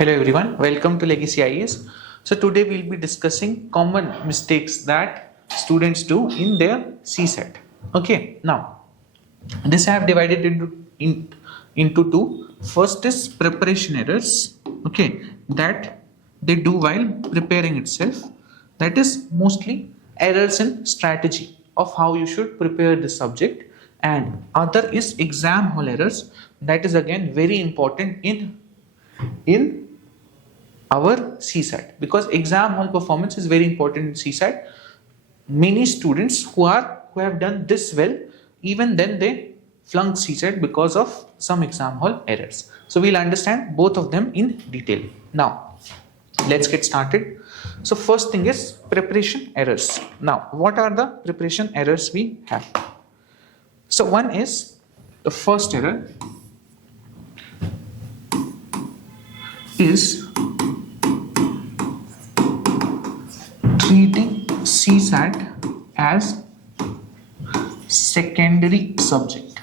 Hello everyone, welcome to Legacy IAS. So today we'll be discussing common mistakes that students do in their CSAT. Okay, now this I have divided into two. First is preparation errors, okay, that they do while preparing itself. That is mostly errors in strategy of how you should prepare the subject, and other is exam hall errors. That is again very important in our CSAT, because exam hall performance is very important in CSAT. Many students who have done this well, even then they flunk CSAT because of some exam hall errors. So we'll understand both of them in detail. Now let's get started. So first thing is preparation errors. Now what are the preparation errors we have? So one is, the first error is treating CSAT as secondary subject.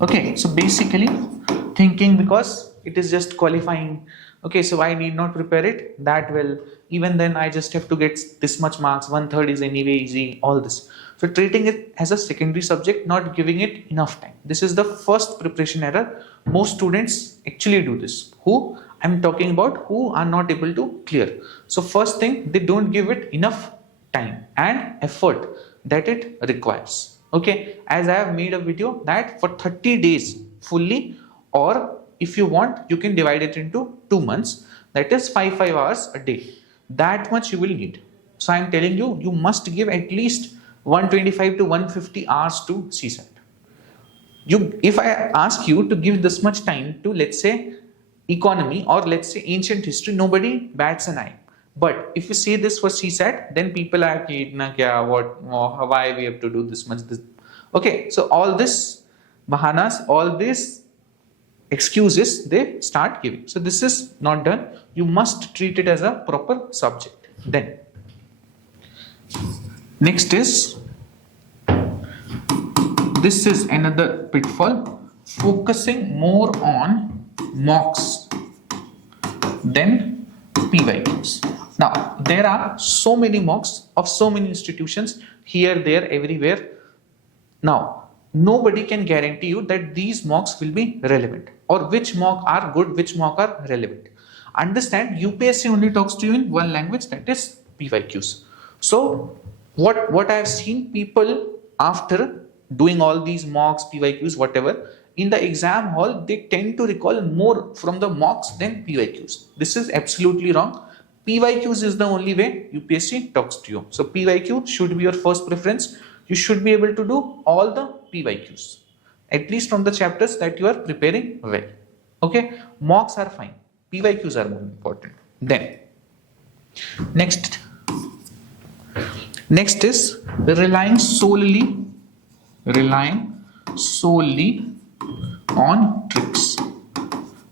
Okay, so basically thinking because it is just qualifying, okay, so I need not prepare it that well, even then I just have to get this much marks, 1/3 is anyway easy, all this. So treating it as a secondary subject, not giving it enough time. This is the first preparation error. Most students actually do this, who I'm talking about, who are not able to clear. So first thing, they don't give it enough time and effort that it requires. Okay, as I have made a video that for 30 days fully, or if you want you can divide it into 2 months, that is 5 hours a day. That much you will need. So I am telling you, you must give at least 125 to 150 hours to CSAT. If I ask you to give this much time to, let's say, economy, or let's say ancient history, nobody bats an eye. But if you say this for CSAT, then people are why we have to do this much. Okay, so all this bahanas, all these excuses they start giving. So this is not done. You must treat it as a proper subject. Then next is, this is another pitfall, focusing more on mocks than PYQs. Now there are so many mocks of so many institutions, here, there, everywhere. Now nobody can guarantee you that these mocks will be relevant, or which mock are good, which mock are relevant. Understand, UPSC only talks to you in one language, that is PYQs. So what I have seen, people after doing all these mocks, PYQs, whatever, in the exam hall they tend to recall more from the mocks than PYQs. This is absolutely wrong. PYQs is the only way UPSC talks to you. So PYQ should be your first preference. You should be able to do all the PYQs, at least from the chapters that you are preparing well. Okay, mocks are fine, PYQs are more important. Then next is relying solely on tricks.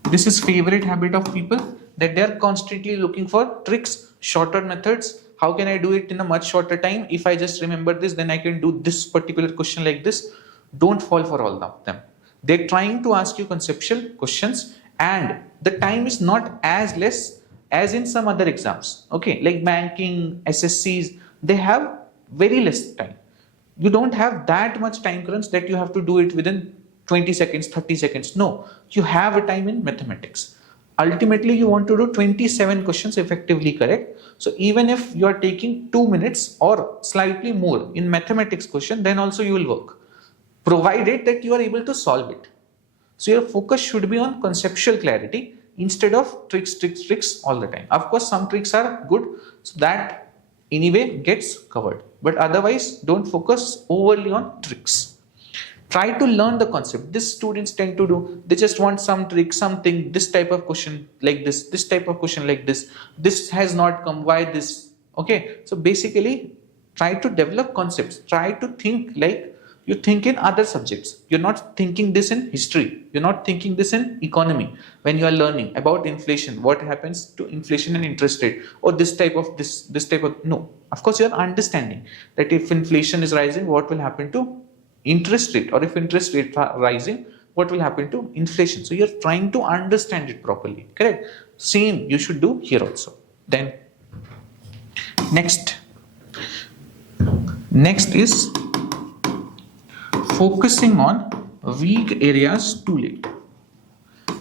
This is favorite habit of people, that they are constantly looking for tricks, shorter methods. How can I do it in a much shorter time? If I just remember this, then I can do this particular question like this. Don't fall for all of them. They're trying to ask you conceptual questions, and the time is not as less as in some other exams. Okay, like banking, SSCs, they have very less time. You don't have that much time crunch that you have to do it within 20 seconds, 30 seconds. No, you have a time in mathematics. Ultimately, you want to do 27 questions effectively correct. So even if you are taking 2 minutes or slightly more in mathematics question, then also you will work, provided that you are able to solve it. So your focus should be on conceptual clarity instead of tricks all the time. Of course, some tricks are good, so that anyway gets covered. But otherwise, don't focus overly on tricks. Try to learn the concept. This students tend to do. They just want some trick, something, this type of question like this type of question like this. This has not come, why this? Okay, so basically try to develop concepts. Try to think like you think in other subjects. You're not thinking this in history. You're not thinking this in economy. When you are learning about inflation, what happens to inflation and interest rate, or this type of no. Of course, you're understanding that if inflation is rising, what will happen to interest rate, or if interest rate are rising, what will happen to inflation? So you're trying to understand it properly, correct? Same you should do here also. Then next is focusing on weak areas too late.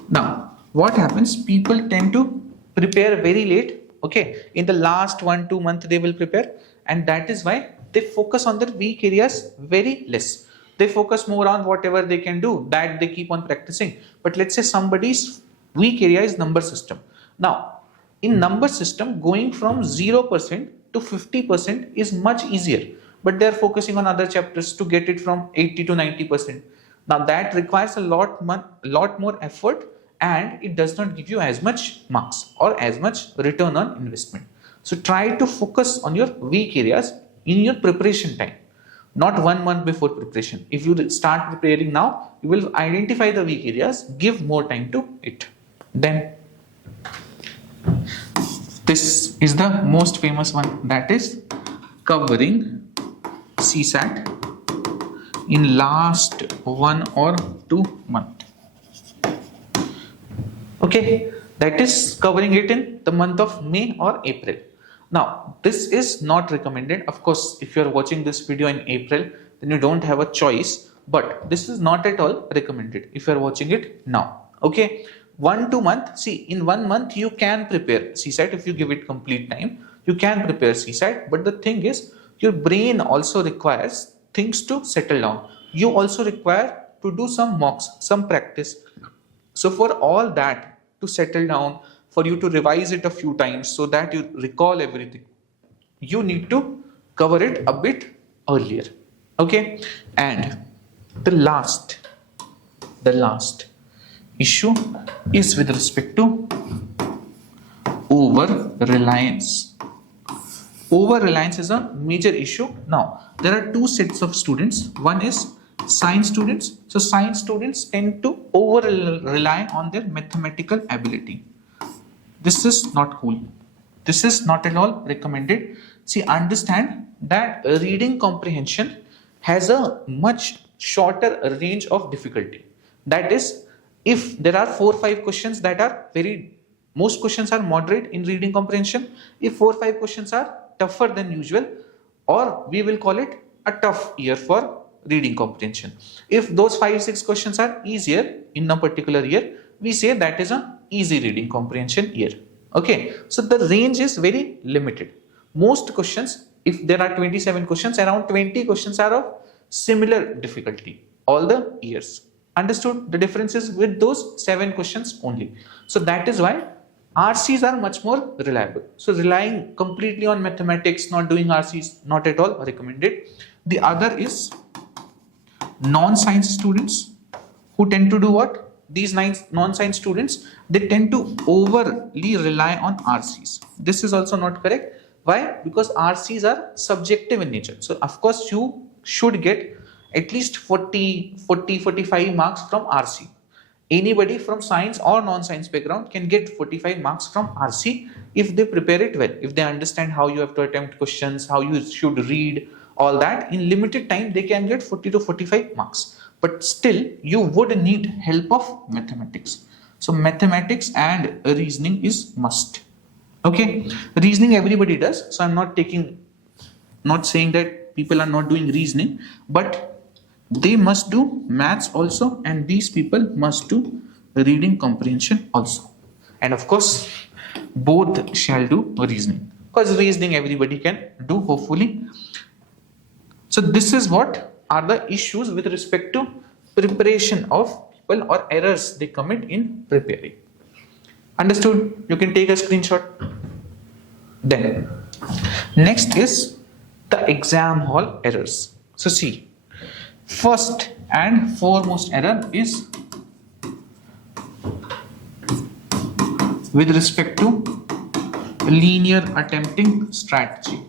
Now what happens, people tend to prepare very late, okay? In the last 1-2 months they will prepare, and that is why they focus on their weak areas very less. They focus more on whatever they can do, that they keep on practicing. But let's say somebody's weak area is number system. Now in number system, going from 0% to 50% is much easier, but they are focusing on other chapters to get it from 80 to 90%. Now that requires a lot more effort, and it does not give you as much marks or as much return on investment. So try to focus on your weak areas in your preparation time, not 1 month before preparation. If you start preparing now, you will identify the weak areas, give more time to it. Then this is the most famous one, that is covering CSAT in last 1 or 2 months. Okay, that is covering it in the month of May or April. Now this is not recommended. Of course, if you are watching this video in April, then you don't have a choice, but this is not at all recommended if you are watching it now. Okay, 1-2 months. See, in 1 month you can prepare CSAT. If you give it complete time, you can prepare CSAT. But the thing is, your brain also requires things to settle down. You also require to do some mocks, some practice. So for all that to settle down, for you to revise it a few times so that you recall everything, you need to cover it a bit earlier. Okay, and the last issue is with respect to over reliance. Over reliance is a major issue. Now there are 2 sets of students. One is science students. So science students tend to over rely on their mathematical ability. This is not cool. This is not at all recommended. See, understand that reading comprehension has a much shorter range of difficulty. That is, if there are 4-5 questions that are most questions are moderate in reading comprehension. If 4-5 questions are tougher than usual, or we will call it a tough year for reading comprehension. If those 5-6 questions are easier in a particular year, we say that is an easy reading comprehension year. Okay, so the range is very limited. Most questions, if there are 27 questions, around 20 questions are of similar difficulty all the years. Understood? The difference is with those 7 questions only. So that is why RCs are much more reliable. So relying completely on mathematics, not doing RCs, not at all recommended. The other is non-science students who tend to do what? These non-science students, they tend to overly rely on RCs. This is also not correct. Why? Because RCs are subjective in nature. So of course you should get at least 45 marks from RC. Anybody from science or non-science background can get 45 marks from RC if they prepare it well, if they understand how you have to attempt questions, how you should read, all that. In limited time they can get 40 to 45 marks. But still you would need help of mathematics. So mathematics and reasoning is must. Okay, reasoning everybody does. So I'm not saying that people are not doing reasoning, but they must do maths also, and these people must do reading comprehension also. And of course, both shall do reasoning, because reasoning everybody can do, hopefully. So this is what are the issues with respect to preparation of people, or errors they commit in preparing. Understood? You can take a screenshot. Then next is the exam hall errors. So see, first and foremost error is with respect to linear attempting strategy.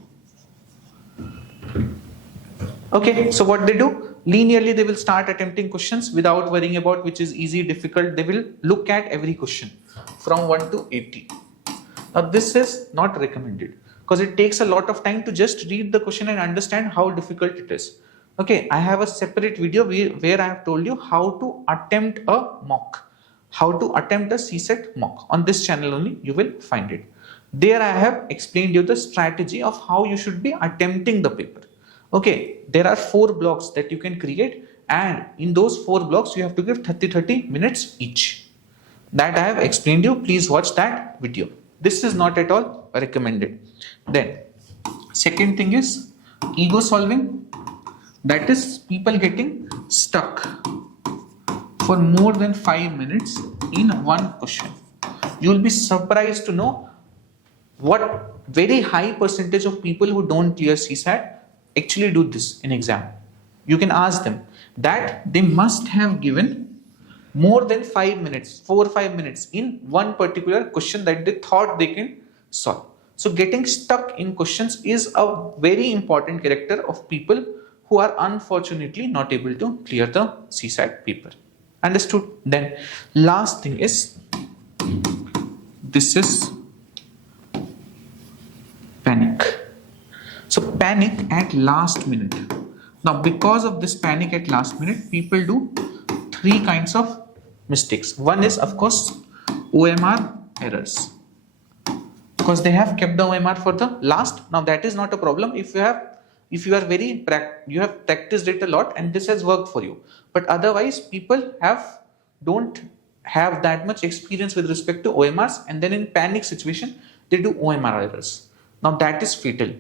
Okay, so what they do? Linearly they will start attempting questions without worrying about which is easy, difficult. They will look at every question from 1 to 80. Now this is not recommended, because it takes a lot of time to just read the question and understand how difficult it is. Okay, I have a separate video where I have told you how to attempt a mock, how to attempt a CSAT mock. On this channel only you will find it. There I have explained you the strategy of how you should be attempting the paper. Okay, there are 4 blocks that you can create, and in those 4 blocks you have to give 30 minutes each. That I have explained you. Please watch that video. This is not at all recommended. Then second thing is ego solving. That is people getting stuck for more than 5 minutes in one question. You will be surprised to know what very high percentage of people who don't clear CSAT actually do this in exam. You can ask them that they must have given more than 5 minutes, 4 or 5 minutes in one particular question that they thought they can solve. So getting stuck in questions is a very important character of people who are unfortunately not able to clear the CSAT paper. Understood? Then last thing is, this is panic. So panic at last minute. Now because of this panic at last minute, people do 3 kinds of mistakes. One is of course OMR errors, because they have kept the OMR for the last. Now that is not a problem if you have you have practiced it a lot and this has worked for you. But otherwise people don't have that much experience with respect to OMRs, and then in panic situation they do OMR errors. Now that is fatal.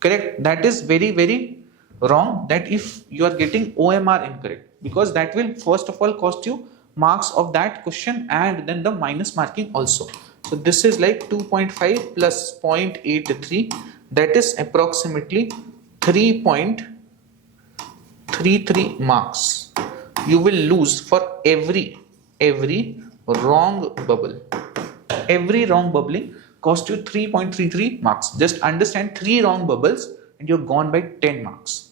Correct? That is very, very wrong, that if you are getting OMR incorrect, because that will first of all cost you marks of that question and then the minus marking also. So this is like 2.5 plus 0.83, that is approximately 3.33 marks you will lose for every wrong bubble. Every wrong bubbling cost you 3.33 marks. Just understand, 3 wrong bubbles and you're gone by 10 marks.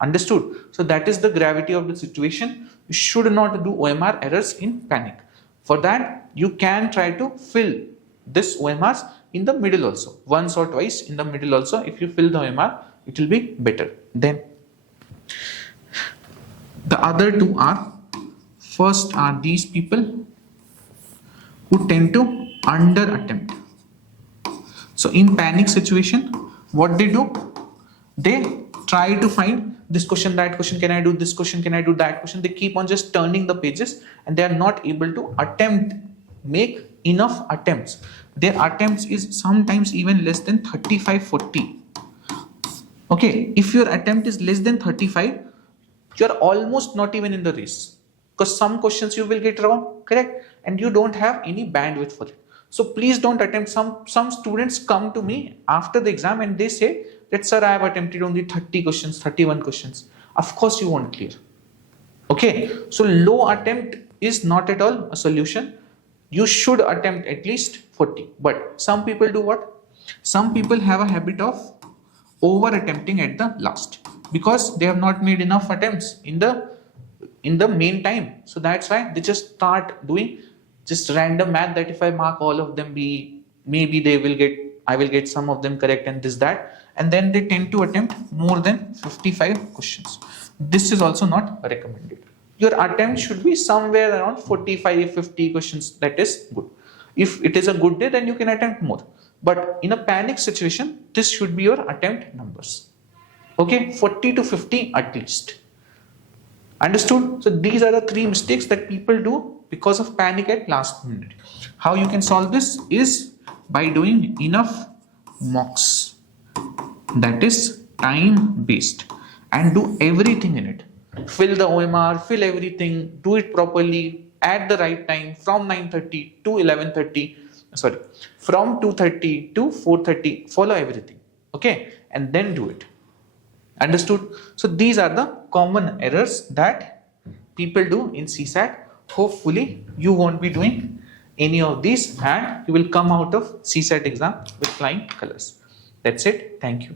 Understood? So that is the gravity of the situation. You should not do OMR errors in panic. For that, you can try to fill this OMRs in the middle also. Once or twice in the middle also. If you fill the OMR, it will be better. Then the other 2 are, first are these people who tend to under attempt. So in panic situation, what they do, they try to find this question, that question, can I do this question, can I do that question. They keep on just turning the pages and they are not able to make enough attempts. Their attempts is sometimes even less than 35-40. Okay, if your attempt is less than 35, you are almost not even in the race, because some questions you will get wrong, correct, and you don't have any bandwidth for it. So please don't attempt. Some students come to me after the exam and they say that, sir, I have attempted only 30 questions, 31 questions. Of course you won't clear. Okay, so low attempt is not at all a solution. You should attempt at least 40. But some people do what? Some people have a habit of over attempting at the last, because they have not made enough attempts in the main time. So that's why they just start doing just random math, that if I mark all of them B, maybe I will get some of them correct and this, that, and then they tend to attempt more than 55 questions. This is also not recommended. Your attempt should be somewhere around 45-50 questions. That is good. If it is a good day, then you can attempt more. But in a panic situation, this should be your attempt numbers. Okay, 40 to 50 at least. Understood? So these are the 3 mistakes that people do because of panic at last minute. How you can solve this is by doing enough mocks, that is time based, and do everything in it. Fill the OMR, fill everything, do it properly at the right time, from 9:30 to 11:30, from 2:30 to 4:30, follow everything, okay, and then do it. Understood? So these are the common errors that people do in CSAT. Hopefully you won't be doing any of these and you will come out of CSAT exam with flying colors. That's it. Thank you.